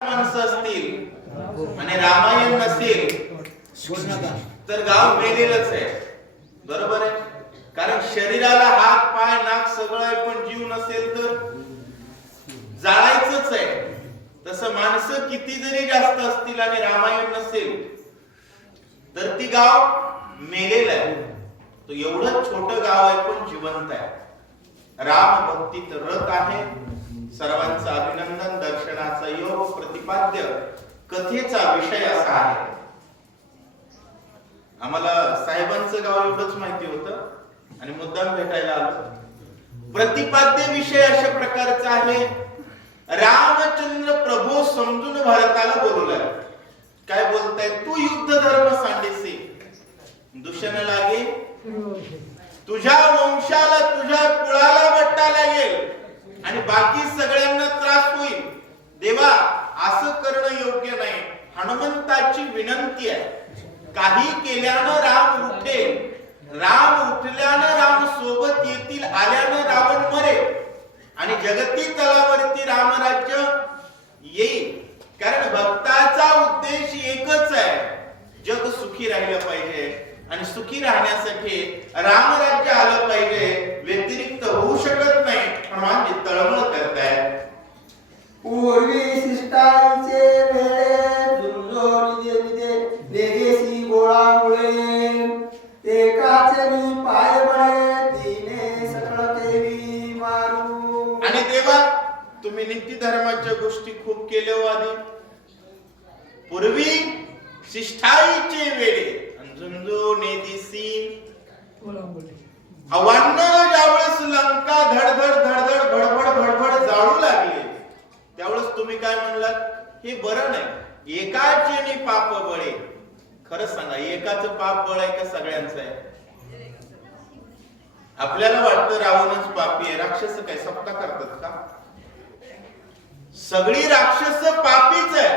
माणसं असतील आणि रामायण नसेल तर गाव गेलेलंच आहे. बरोबर आहे? कारण शरीराला हात पाय नाक सगळं आहे पण जीव नसेल तर जाळायचंच आहे. तसं माणसं किती जरी जास्त असतील आणि रामायण नसेल तर ती गाव मेलेलं आहे. तो एवढं छोट गाव आहे पण जिवंत आहे. राम भक्तीत रथ आहे. सर्वांचं अभिनंदन दर्शनाचा योग प्रतिपाद्य कथेचा विषय असा आहे. आम्हाला साहेबांचं गाव एवढंच माहिती होत आणि मुद्दाम भेटायला आलो. प्रतिपाद्य विषय अशा प्रकारचा आहे. रामचंद्र प्रभू समजून भारताला बोलवलाय. काय बोलताय? तू युद्ध धर्म सांडेसे दुषण लागे तुझ्या वंशाला तुझ्या कुळाला बट्टा लागेल आणि बाकी सगळ्यांना त्रास होईल. देवा असं करणं योग्य नाही. हनुमंताची विनंती आहे. काही केल्यानं राम उठेल. राम उठल्यानं राम सोबत येतील आल्यानं रावण मरेल. आणि जगती तलावरती रामराज्य येईल. कारण भक्ताचा उद्देश एकच आहे. जग सुखी राहिलं पाहिजे. आणि सुखी राहण्यासाठी रामराज्य आलं पाहिजे व्यतिरिक्त होऊ शकत नाही हनुमानजी तळमळ करतायत. पूर्वी शिष्टांचे वेळे झुंजोनी देविदे देगेसी गोळामुळे. ते काचनी पाय बळे तिने सकळ केवी मारू. आणि देवा तुम्ही नीती धर्माच्या गोष्टी खूप केल्या हो आधी. पूर्वी शिष्टाईचे वेळे झुंजो दिसी अवान्न ज्यावेळेस लंका धडधड धडधड भडभड भडभड जाळू लागले त्यावेळेस तुम्ही काय म्हणलात हे बरं नाही एकाचे पाप बळे खरं सांगा एकाच पाप बळ आहे का सगळ्यांचं आहे आपल्याला वाटतं रावणच पापी आहे. राक्षस काय सप्ता करतात का? सगळी राक्षस पापीच आहे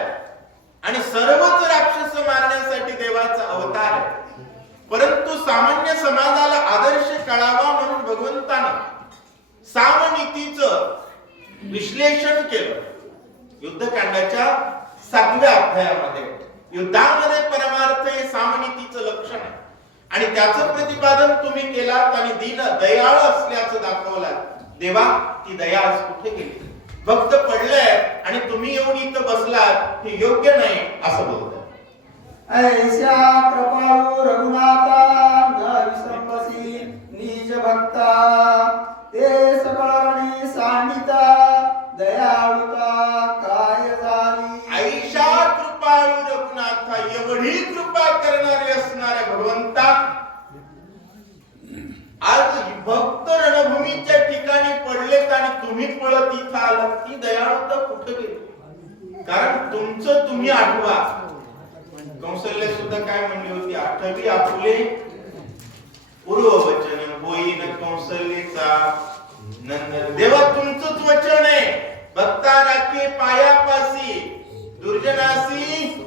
आणि सर्वच राक्षस मारण्यासाठी देवाचा अवतार आहे. परंतु सामान्य समाजाला आदर्श कळावा म्हणून भगवंतानं सामनीतीच विश्लेषण केलं. युद्धकांडाच्या सातव्या अध्यायामध्ये. युद्धामध्ये परमार्थ हे सामनीतीचं लक्षण आहे. आणि त्याचं प्रतिपादन तुम्ही केलात आणि दीन दयाळ असल्याचं दाखवलात. देवा ती दया आज कुठे गेली? भक्त पडलंय आणि तुम्ही येऊन इथं बसलात हे योग्य नाही असं बोलतात. ऐशा कृपाळू रघुनाथा न विसंबसी निज भक्ता ते सकळ रणी सांडिता दयाळुता काय झाली आईशा कृपाळू रघुनाथा एवढी कृपा करणारे असणाऱ्या भगवंता आज भक्त रणभूमीच्या ठिकाणी पडलेत आणि तुम्ही पळत इथं आलात. ती दयाळुता कुठं गेली? कारण तुमचं तुम्ही आठवा. कौशल्य सुद्धा काय म्हणली होती? आठवी आपले. पूर्व वचन होईन कौशल्यचा नंदन. देवा तुमचंच वचन आहे. भक्ता राखे पायापासी. दुर्जनासी.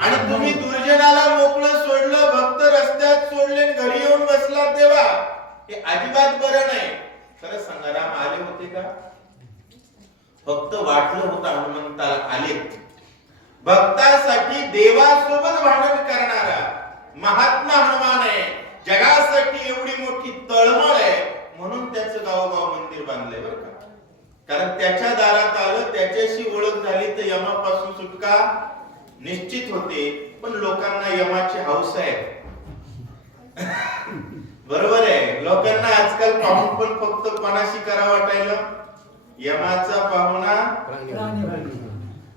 आणि तुम्ही दुर्जनाला मोकळं सोडलं भक्त रस्त्यात सोडले आणि घरी येऊन बसला देवा हे अजिबात बरं नाही. खरं सांगा राम आले होते का? फक्त वाटलं होतं हनुमंताला आले. भक्तासाठी देवासोबत भांडण करणारा महात्मा हनुमान आहे. जगासाठी एवढी मोठी तळमळ आहे. म्हणून त्याचं गावोगाव मंदिर बांधलंय बरं का. कारण त्याच्या दारात आलं त्याच्याशी ओळख झाली तर यमापासून सुटका निश्चित होते. पण लोकांना यमाची हौस आहे. बरोबर आहे. लोकांना आजकाल पाहून पण फक्त कोणाशी करा वाटायला. यमाचा पाहुणा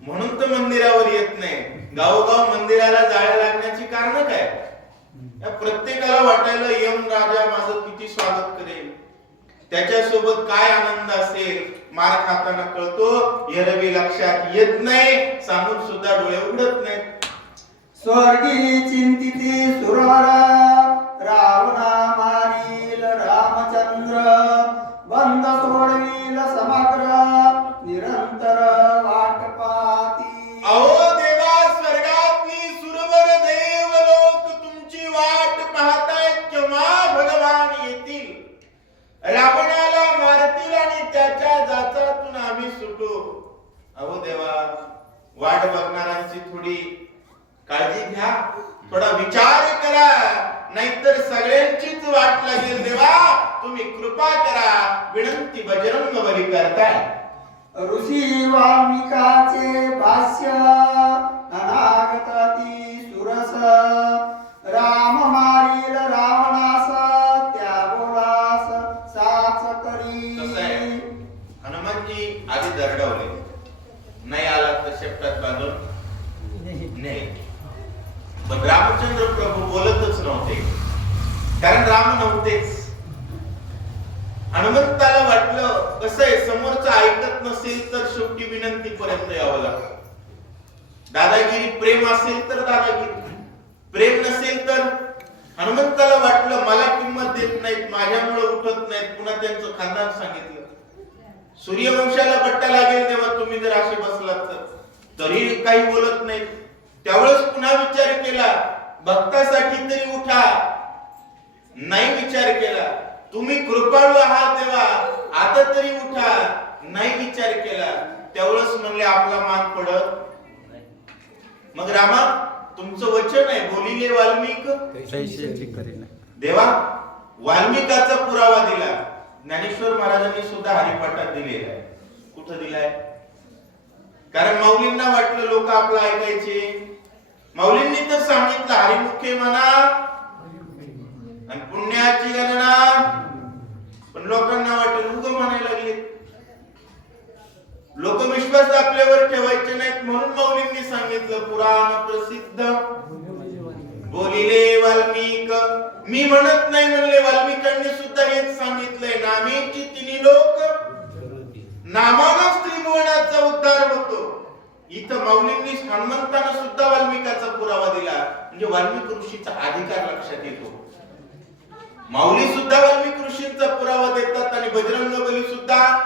म्हणून तर मंदिरावर येत नाही. गावोगाव मंदिराला जाळ्या लागण्याची कारण काय? या प्रत्येकाला वाटायला यम राजा माझं किती स्वागत करेल. त्याच्यासोबत काय आनंद असेल? मार खाताना कळतो. यरवी लक्षात येत नाही. सांगून सुद्धा डोळे उघडत नाही स्वर्गी चिंतिती सुरवर रावणा मारील रामचंद्र बंद सोडवील समग्र निरंतर वाटपाती. अहो देवा स्वर्गातली सुरवर देव लोक तुमची वाट पाहतायत केव्हा भगवान येतील? रावणाला मारतील आणि त्याच्या जाचातून आम्ही सुटू. अहो देवा वाट बघणाऱ्यांची थोडी काळजी घ्या. थोडा विचार करा. नाहीतर सगळ्यांचीच वाट लागेल देवा. तुम्ही कृपा करा विनंती बजरंग बली करताय. ऋषी वाल्मिकाचे भाष्य अनागताती सुरस राम मारील रावणास त्या बोलास साच करी? हनुमानजी आधी दरडवले. नाही आला तर शेपटात बांधून? नाही. पण रामचंद्र प्रभू बोलतच नव्हते कारण राम नव्हतेच. हनुमंताला वाटलं कसं आहे समोरचं ऐकत नसेल तर शेवटी विनंती पर्यंत यावं लागतं. दादागिरी प्रेम असेल तर दादागिरी. प्रेम नसेल तर हनुमंताला वाटलं मला किंमत देत नाहीत माझ्यामुळे उठत नाहीत पुन्हा त्यांचं खानदान सांगितलं. सूर्यवंशाला पट्टा लागेल तेव्हा तुम्ही जर असे बसलात तर. तरी काही बोलत नाही त्यावेळेस पुन्हा भक्तासाठी तरी उठा. नाही विचार केला. तुम्ही कृपाळू आहात देवा. आता तरी उठा. नाही विचार केला. त्यावेळेस म्हणले आपला मान पडत मग रामा तुमचं वचन आहे. बोलिले वाल्मिक? देवा वाल्मिकाचा पुरावा दिला. ज्ञानेश्वर महाराजांनी सुद्धा हरिपाठात दिलेला आहे. कुठं दिलाय? कारण माऊलींना वाटलं लोक आपलं ऐकायचे. माऊलींनी तर सांगितलं हरिमुखे म्हणा आणि पुण्याची गणना. पण लोकांना वाटत उग म्हणायला लागले. लोक विश्वास आपल्यावर ठेवायचे नाहीत म्हणून माऊलींनी सांगितलं पुराण प्रसिद्ध. बोलिले वाल्मिक. मी म्हणत नाही म्हणले वाल्मिकांनी सुद्धा हेच सांगितलंय. नामेची तिन्ही लोक नामानच त्रिभुवनाचा उद्धार होतो इथं माऊलींनी हनुमंतानं सुद्धा वाल्मिकाचा पुरावा दिला म्हणजे वाल्मिक ऋषीचा अधिकार लक्षात येतो. माऊली सुद्धा वाल्मिक ऋषींचा पुरावा देतात आणि बजरंग बली सुद्धा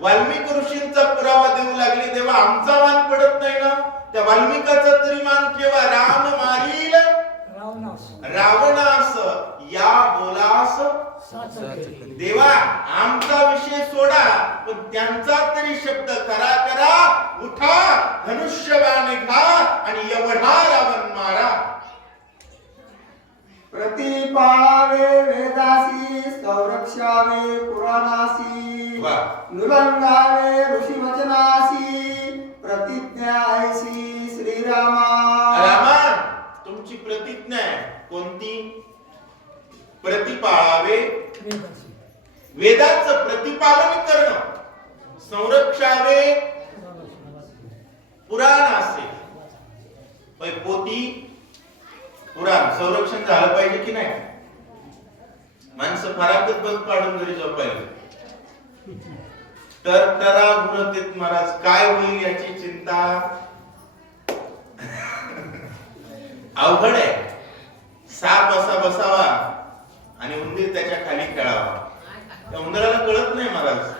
वाल्मिक ऋषींचा पुरावा देऊ लागले. तेव्हा आमचा मान पडत नाही ना? त्या वाल्मिकाचा तरी मान ठेवा राम मारील. रावणास. या बोलास. देवा आमचा विषय सोडा पण त्यांचा तरी शब्द करा करा. उठा धनुष्यबाण घ्या आणि एवढा रावण मारा. प्रतिपावे वेदासी संरक्षावे पुराणासी वा. नुलंगावे ऋषीवचनासी प्रतिज्ञायसी श्रीरामा. रामा तुमची प्रतिज्ञा आहे. कोणती? प्रतिपाळावे वेदाचं प्रतिपालन करणं. संरक्षावे. पुराण असे पोती. पुराण संरक्षण झालं पाहिजे की नाही? माणसं फराकच बंद पाडून घरी झोपायला. तर तरा गुणतेत महाराज काय होईल याची चिंता? अवघड आहे. साप असा बसावा आणि उंदीर त्याच्याखाली खेळावा. त्या उंदराला कळत नाही महाराज.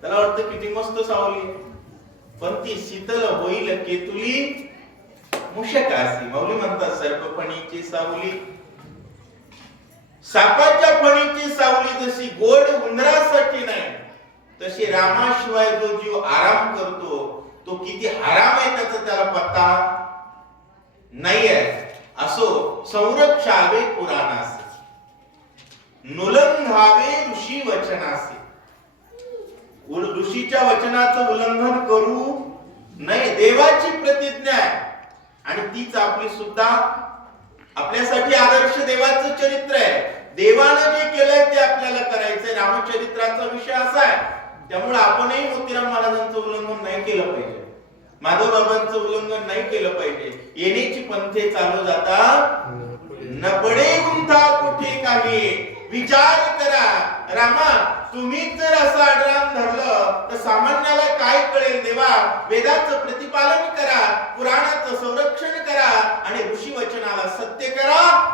त्याला वाटतं किती मस्त सावली. पण ती शीतल होईल केतुली मुशकासी माऊली म्हणतात सर्पफणीची सावली. सापाच्या फणीची सावली जशी गोड उंदरासाठी नाही तशी रामाशिवाय जो जीव आराम करतो तो किती आराम आहे त्याचा त्याला पत्ता नाही आहे असो संरक्षावे पुराणासे. नुलंघावे ऋषी वचनासे. ऋषीच्या वचनाचं उल्लंघन करू नाही देवाची प्रतिज्ञा आहे. आणि तीच आपली सुद्धा आपल्यासाठी आदर्श देवाचं चरित्र आहे. देवानं जे केलंय ते आपल्याला करायचंय. रामचरित्राचा विषय असा आहे. त्यामुळे आपणही मोतीराम महाराजांचं उल्लंघन नाही केलं पाहिजे. माधव बाबांचं उल्लंघन नाही केलं पाहिजे. येण्याची पंथे चालू जाता. न पडे गुंता कुठे काही? विचार करा. रामा तुम्ही जर असं आडराम धरलं तर सामान्याला काय कळेल देवा? वेदाचं प्रतिपालन करा पुराणाचं संरक्षण करा आणि ऋषी वचनाला सत्य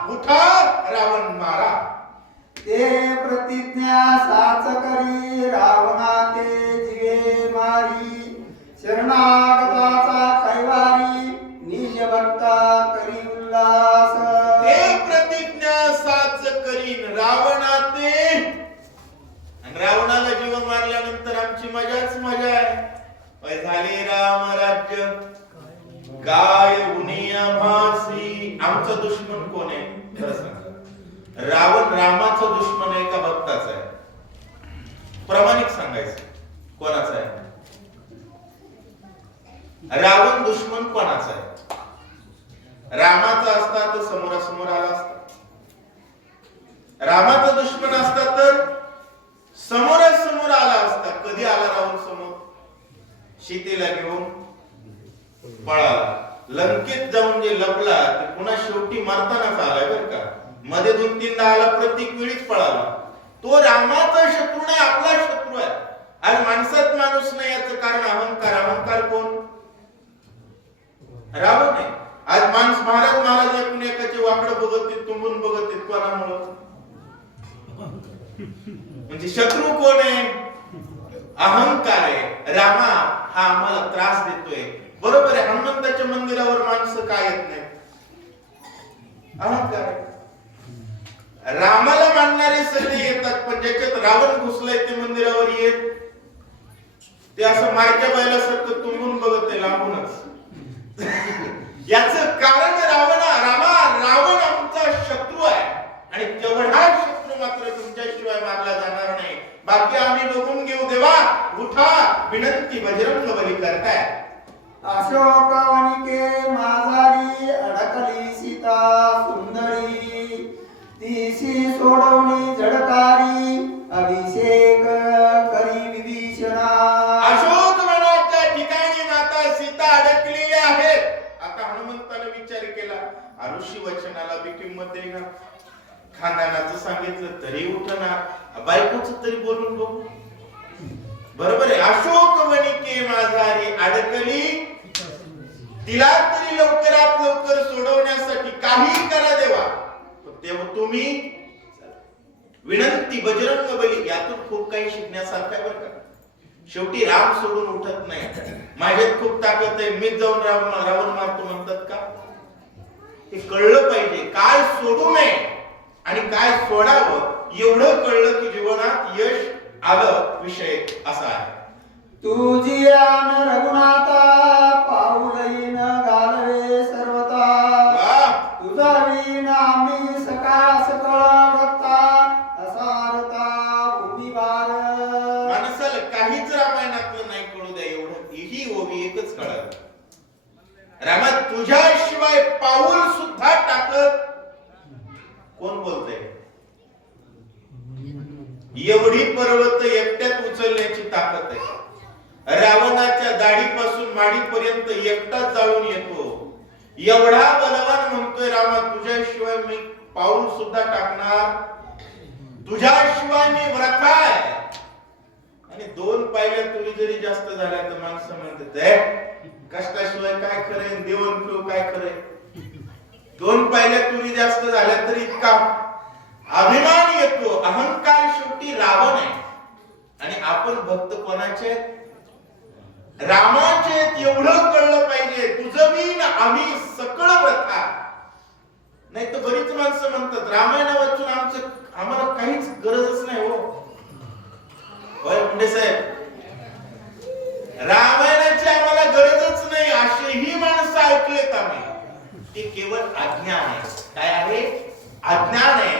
करा दुश्मन असता तर समोरासमोर आला असता. कधी आला राहून समोर? सीतेला घेऊन पळाला. लंकेत जाऊन जे लपला ते पुन्हा शेवटी मारतानाच आलाय बर का. मध्ये दोन तीनदा आला प्रत्येक वेळीच पळाला. तो रामाचा शत्रू नाही आपला शत्रू आहे. आज माणसात माणूस नाही याचं कारण अहंकार. अहंकार कोण? रावण आहे. आज माणूस महाराज महाराज एकूण एकाचे वाकडं बघत तुंबून बघत आहेत कोणामुळं? म्हणजे शत्रू कोण आहे? अहंकार आहे. रामा हा आम्हाला त्रास देतोय. बरोबर आहे. हनुमंताच्या मंदिरावर माणसं काय येत नाही? अहंकार रामाला मानणारे सगळे येतात पण ज्याच्यात रावण घुसलंय ते मंदिरावर येत. ते असं मारक्या बैलासारखं तुंबून बघत किंमत देईना खानदानाचं सांगितलं तरी उठणार. बायकोच तरी बोलून बघू. बरोबर आहे. अशोक वनिके माझारी अडकली. तिला तरी लवकरात लवकर सोडवण्यासाठी काही करा देवा. तेव्हा तुम्ही विनंती बजरंग बली यातून खूप काही शिकण्यासारखं बरं का. शेवटी राम सोडून उठत नाही. माझ्यात खूप ताकद आहे. मी जाऊन राम रावण मारतो म्हणतात का? हे कळलं पाहिजे. काय सोडू नये आणि काय सोडावं एवढं कळलं की जीवनात यश आलं विषय असा आहे. तुझी रघुनाथा पाऊलईन पाऊल सुद्धा टाकत. कोण बोलतय? एवढी पर्वत एकट्यात उचलण्याची ताकद आहे. रावणाच्या दाढीपासून माडीपर्यंत एकटाच जाळून येतो. एवढा बलवान म्हणतोय रामा तुझ्याशिवाय मी पाऊल सुद्धा टाकणार. तुझ्याशिवाय मी व्रता आहे. आणि दोन पायऱ्या तुरी जरी जास्त झाल्या तर माणसं म्हणतात कष्टाशिवाय काय खरंय? देवण पिऊ काय खरंय? दोन पायऱ्या तुरी जास्त झाल्या तरी इतका अभिमान येतो. अहंकार शेवटी रावण आहे. आणि आपण भक्त कोणाचे रामाचे एवढं कळलं पाहिजे. तुझं मी आम्ही सकळ प्रथा नाही तर बरीच माणसं म्हणतात रामायणा वाचून आमचं आम्हाला काहीच गरजच नाही हो. होय मुंडे साहेब. रामायण ऐकलेत आम्ही ते केवळ अज्ञान आहे. काय आहे? अज्ञान आहे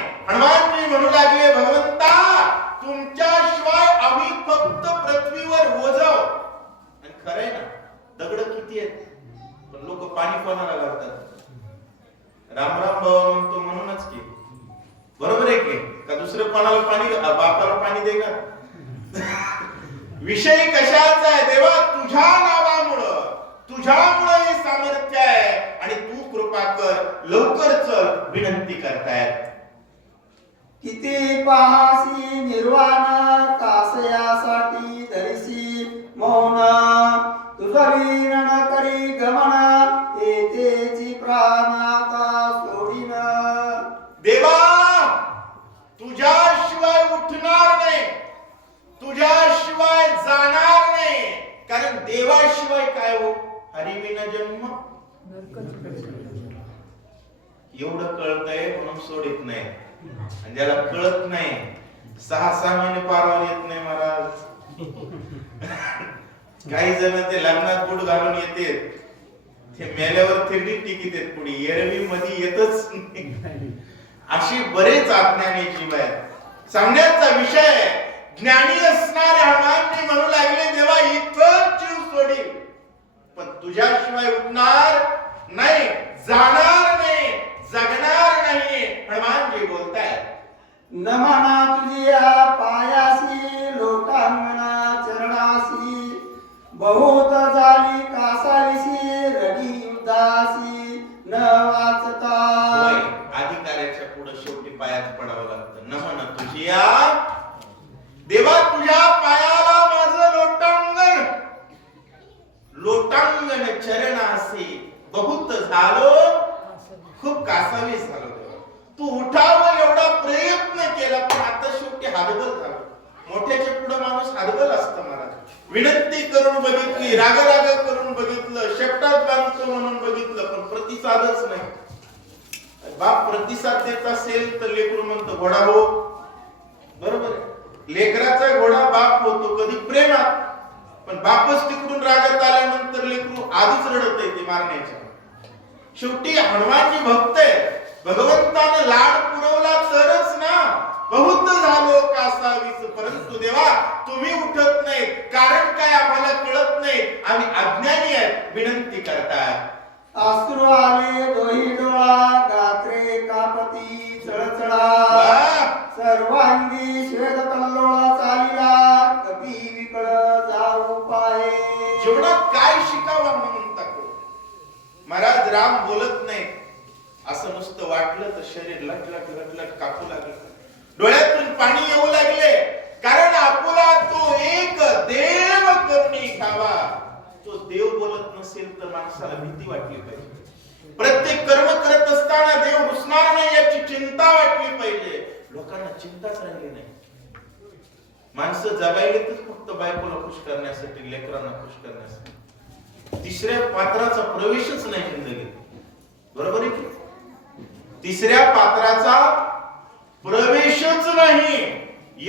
कारण देवाशिवाय काय हो? हरिविना जन्म. एवढं कळतंय म्हणून सोडित नाही. आणि ज्याला कळत नाही सहा सहा महिने पारावर येत नाही महाराज. काही जण ते लग्नात बूट घालून येते. ते मेल्यावर थिरडी टिकीत आहेत पुढे एरवी मध्ये येतच अशी बरेच आज्ञाने जीव आहेत. सांगण्याचा विषय आहे, ज्ञानी असणारे हनुमानजी म्हणू लागले देवा इथं जीव सोडी. पण तुझ्याशिवाय उठणार नाही जाणार नाही जगणार नाही. हनुमानजी बोलताय न म्हणा तुझिया पायासी लोटांगणा चरणासी बहुत झाली कासाविसी रडी उदासी न वाचता होय, अधिकाऱ्याच्या पुढे शेवटी पायात पडावं लागतं न म्हणा तुझी या देवा तुझ्या पायाला माझं लोटांगण लोटांगण चरण असे बहुत झालो खूप कासावी झालो देवा. तू उठावं एवढा प्रयत्न केला पण आता शेवटी हादगल झालो मोठ्याच्या पुढे असतं महाराज विनंती करून बघितली राग करून बघितलं शेपटात बांधतो म्हणून बघितलं पण प्रतिसादच नाही. बाप प्रतिसाद देत असेल तर लेकरू म्हणतो घोडा हो. बरोबर लेकराचा घोडा बाप होतो कधी प्रेमात. पण बापच तिकडून रागात आल्यानंतर लेकरू आधीच रडत येते मारण्याच्या. शेवटी हनुमानजी भक्त आहे भगवंतानं लाड पुरवला तरच ना. बहुत झालो कासावीस. परंतु देवा तुम्ही उठत नाही कारण काय आम्हाला कळत नाही. आम्ही अज्ञानी आहेत. विनंती करतात अश्रू माणसं जगायले तर फक्त बायकोला खुश करण्यासाठी लेकरांना खुश करण्यासाठी. तिसऱ्या पात्राचा प्रवेशच नाही जिंदगीत. बरोबर आहे तिसऱ्या पात्राचा प्रवेशच नाही.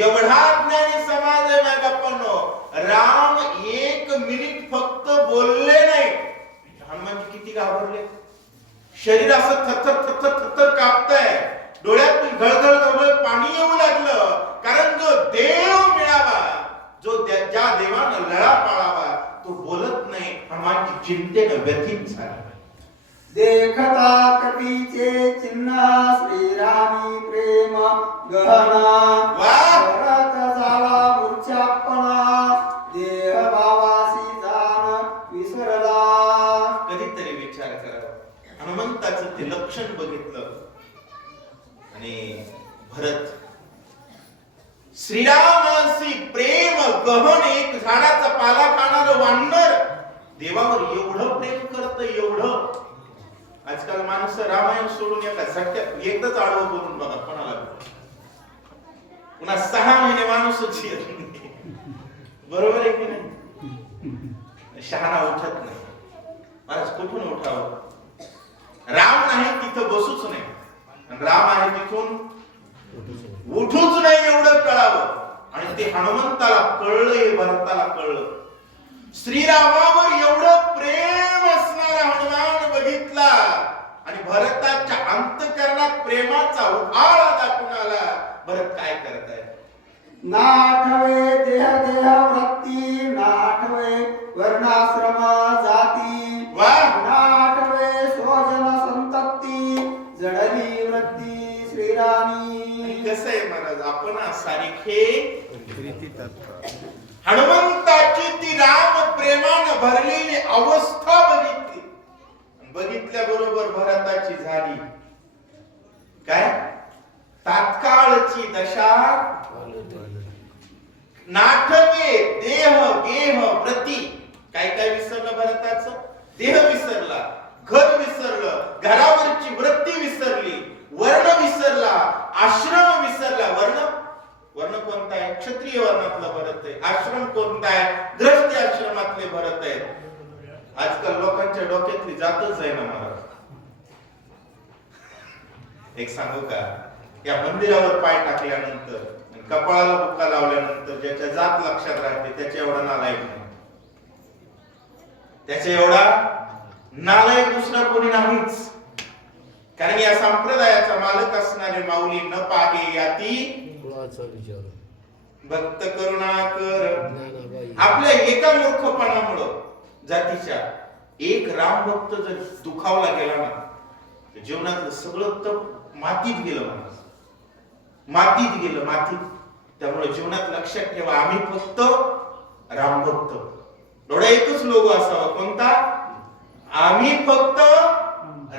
एवढा ज्ञानी समाज आहे ना गप्पांनो राम एक मिनिट फक्त बोलले नाही. हनुमानजी किती घाबरले. शरीर असं थरथर थरथर थरथर कापताय. डोळ्यातून घळघळ घळघळ पाणी येऊ लागलं. कारण जो देव मिळावा जो ज्या देवानं लळा पाळावा तो बोलत नाही हनुमानजी चिंतेनं व्यथित झाला. देखता कपीचे चिन्ह श्रीरामी प्रेम गहना वाह! भरत जावा मूर्छापणा देह भावासी जाण विसरला. कधीतरी विचार करावा हनुमंताचं ते लक्षण बघितलं. आणि भरत श्रीरामासी प्रेम गहन एक झाडाचा पाला खाणार वानर. देवावर एवढं प्रेम करत एवढं. आजकाल माणसं रामायण सोडून एका झटक्यात एकदाच आडवं करून बघा कोणाला पुन्हा सहा महिने माणूसच येत नाही. बरोबर आहे की नाही? शहाणा उठत नाही. महाराज कुठून उठावं? राम नाही तिथं बसूच नाही. राम आहे तिथून उठूच नाही एवढं कळावं. आणि ते हनुमंताला कळलं भरताला कळलं. श्रीरामावर एवढं प्रेम असणारा हनुमान बघितला. आणि भरताच्या अंतकरणात प्रेमाचा उभाळ दाखवून आला. भरत काय करताय? नाठवे देह देह वृत्ती नाठवे वर्णाश्रमा जा सारिखे. हनुमंताची ती राम प्रेमानं भरलेली अवस्था बघितली. बघितल्या बरोबर भरताची झाली. काय? तात्काळची दशा. नाठवे देह गेह व्रती. काय काय विसरलं भरताचं? देह विसरला घर विसरलं घरावरची वृत्ती विसरली वर्ण विसरला आश्रम विसरला. वर्ण वर्ण कोणता आहे? क्षत्रिय वर्णातला भरत आहे. आश्रम कोणता आहे? ग्रस्त आश्रमातले भरत आहेत. आजकाल लोकांच्या डोक्यातली जातच आहे ना महाराज. एक सांगू का? या मंदिरावर पाय टाकल्यानंतर कपाळाला बुक्का लावल्यानंतर ज्याच्या जात लक्षात राहते त्याच्या एवढा नालायक नाही. त्याच्या एवढा नालायक दुसरा कोणी नाहीच. कारण या संप्रदायाचा मालक असणारे माऊली न पाहे याती कुळाचा विचार? भक्त करुणाकर ज्ञानाबाई. आपल्या एका मूर्खपणामुळं जातीच्या एक राम भक्त जर दुखावला गेला ना तर जीवनातलं सगळं तर मातीत गेलं माणूस. मातीत गेलं मातीत. त्यामुळे जीवनात लक्षात ठेवा आम्ही फक्त राम भक्त. डोळा एकच लोगो असावा कोणता? आम्ही फक्त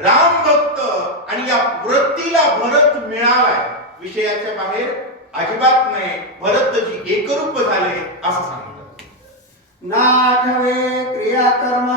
राम भक्त. आणि या वृत्तीला भरत मिळालाय विषयाच्या बाहेर अजिबात नाही. भरतजी एकरूप झाले असं सांगतात. नाठवे क्रियाकर्म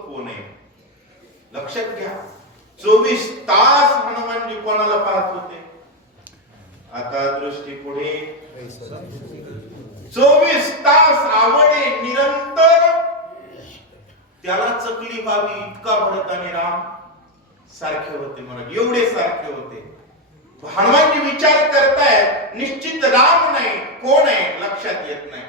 नेमकं कोण? आहे लक्षात घ्या. चोवीस तास हनुमानजी कोणाला पाहत होते? आता दृष्टी पुढे चोवीस तास आवडे निरंतर. त्याला चकली व्हावी इतका भरत आणि राम सारखे होते म्हणा एवढे सारखे होते. हनुमानजी विचार करतायत निश्चित राम नाही कोण आहे? लक्षात येत नाही.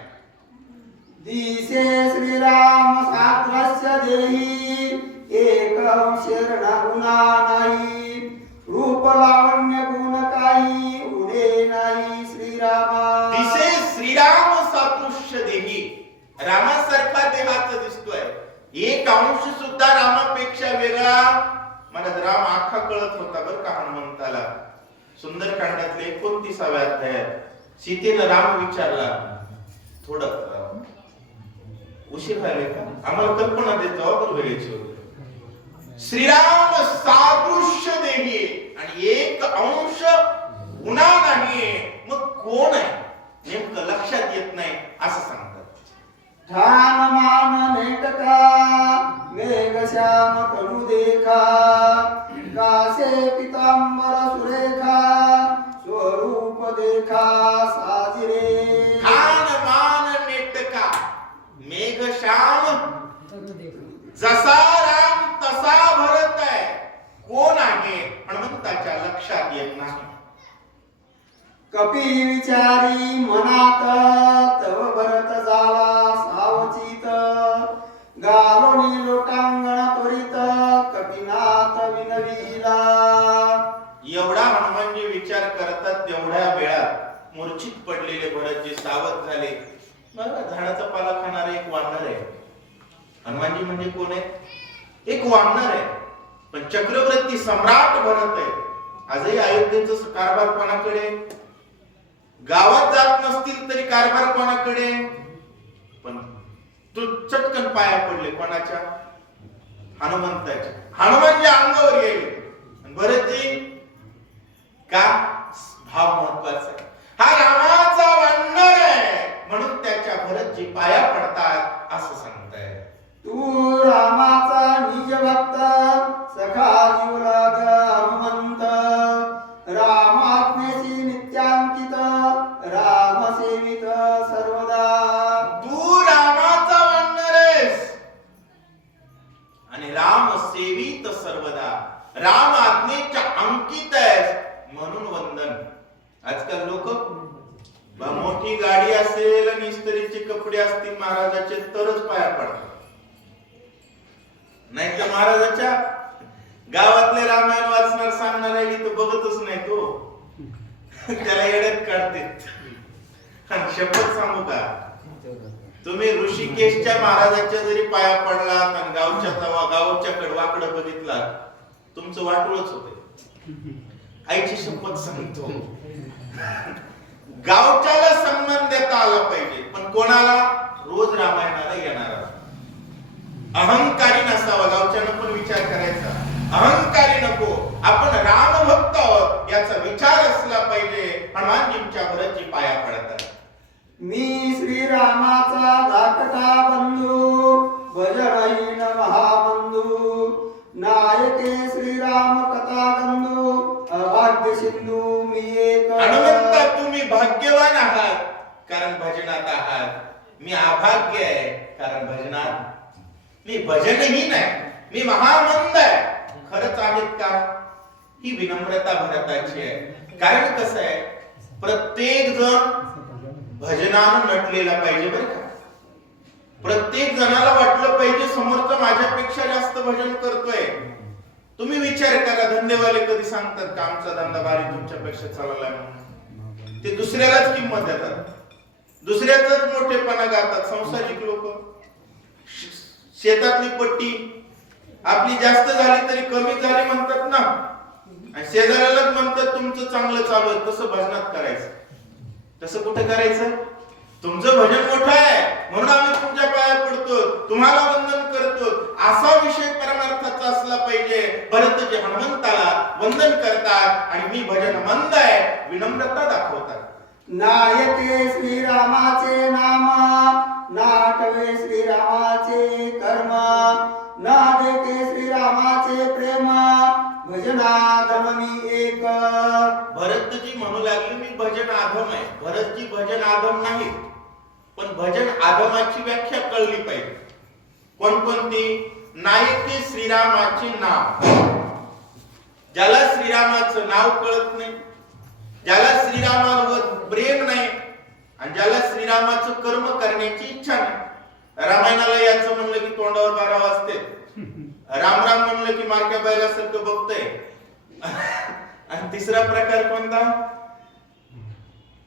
दिसे श्रीराम सात्रस्य देही एक शरण गुणा नाही रूप लावण्य गुण काही उडे नाही श्रीरामा. दिसे श्रीराम सादृश्य देही. रामासारखा देवाचा दिसतोय. एक अंश सुद्धा रामापेक्षा वेगळा. मला राम आखा कळत होता बर का हनुमंताला. सुंदरकांडातले एकोणतीसाव्या अध्यायात सीतेनं राम विचारला. थोडं उशीर झाले का? आम्हाला कल्पना देतो आपण वेळेची श्रीराम सादृश्य देही आणि एक अंश गुन्हा नाहीये मग कोण आहे? नेमकं लक्षात येत नाही असं सांगतात. ठाण मान नेटका मेघ श्याम तनु देखा. कासे पितांबर सुरेखा स्वरूप देखा साजिरे. मेघ श्याम जसा राम तसा भरत आहे. कोण आहे? हनुमंताच्या लक्षात येत नाही. कपी विचारी मनात तव भरत झाला सावचित. गालोनी लोटांगण त्वरित कपिनाथ विनविला. एवढा हनुमानजी विचार करतात तेवढ्या वेळात मूर्छित पडलेले भरतजी सावध झाले. बघा झाडाचा पाला खाणारा एक वानर आहे. हनुमानजी म्हणजे कोण आहे? एक वानर आहे. पण चक्रवर्ती सम्राट बनत आहे. आजही अयोध्येच कारभार कोणाकडे? गावात जात नसतील तरी कारभार कोणाकडे? पण तो चटकन पाया पडले कोणाच्या? हनुमंताच्या. हनुमानजी अंगावर गेले आणि भरतजी का? भाव महत्त्वाचा आहे. हा रामाचा वानर आहे. म्हणून त्याच्या भरत जी पाया पडतात असं सांगताय. तू रामाचा निज भक्त सखा जीवला पुढे असतील महाराजाचे तरच पाया पडतात. नाही तर महाराजाच्या गावातले रामायण वाचणार सांगणार राहिली तर बघतच नाही तो. त्याला येड्यात काढते. आणि शपथ सांगू का? तुम्ही ऋषिकेशच्या महाराजाच्या जरी पाया पडलात आणि गावच्या तवा गावच्या कडवाकडे बघितला तुमचं वाटूळच होते आईची शपथ सांगतो. गावच्याला सन्मान देता आला पाहिजे पण कोणाला? रोज रामायणाला येणारा. अहंकारी नसावा गावच्यानं पण विचार करायचा. अहंकारी नको आपण मी भजनही नाही. मी महामंद आहे. खरंच आहेत का? ही विनम्रता भरताची आहे. कारण कसं आहे? प्रत्येक जण भजनानं नटलेला पाहिजे बरं का? प्रत्येक जणाला वाटलं पाहिजे समोरचा माझ्यापेक्षा जास्त भजन करतोय. तुम्ही विचार करा धंदेवाले कधी सांगतात का आमचा धंदा भारी तुमच्यापेक्षा चाललाय म्हणून? ते दुसऱ्यालाच किंमत देतात. दुसऱ्याचाच मोठेपणा गातात संसारिक लोक. शेतातली पट्टी आपली जास्त झाली तरी कमी झाली म्हणतात ना. आणि शेजाऱ्यालाच म्हणतात तुमचं चांगलं चालू आहे तसं भजनात करायचं. तसं कुठं करायचं? तुमचं भजन मोठं आहे म्हणून आम्ही तुमच्या पाया पडतो तुम्हाला वंदन करतो. असा विषय परमार्थाचा असला पाहिजे. भरतजी हनुमंताला वंदन करतात आणि मी भजन मंद आहे विनम्रता दाखवतात. नायके श्रीरामाचे नामा. नाटवे श्रीरामाचे कर्म ना देते श्रीरामाचे प्रेम भजनाधम मी एक. भरतजी म्हणू लागले मी भजन आधम आहे. भरतजी भजन आधम नाही पण भजन आधमाची व्याख्या कळली पाहिजे. कोणकोणती? नायके श्रीरामाचे नाव. ज्याला श्रीरामाचं नाव कळत नाही ज्याला श्रीरामावर प्रेम नाही आणि ज्याला श्रीरामाचं कर्म करण्याची इच्छा नाही. रामायणाला याचं म्हणलं की तोंडावर बारा वाजते. राम राम म्हणलं की मार्क्या बैलासारखं बघतोय. आणि तिसरा प्रकार कोणता?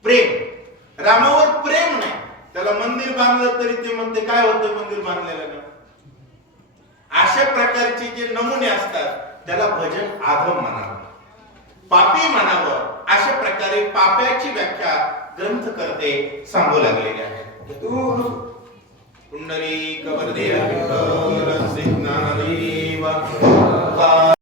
प्रेम. रामावर प्रेम नाही. त्याला मंदिर बांधलं तरी ते म्हणते काय होतं मंदिर बांधलेलं अशा प्रकारचे जे नमुने असतात त्याला भजन आधम म्हणावं. पापी म्हणावं. अशा प्रकारे पाप्याची व्याख्या ग्रंथ करते सांगू लागलेले आहे पुंडरी कवरदेव विठ्ठल सिद्धादेव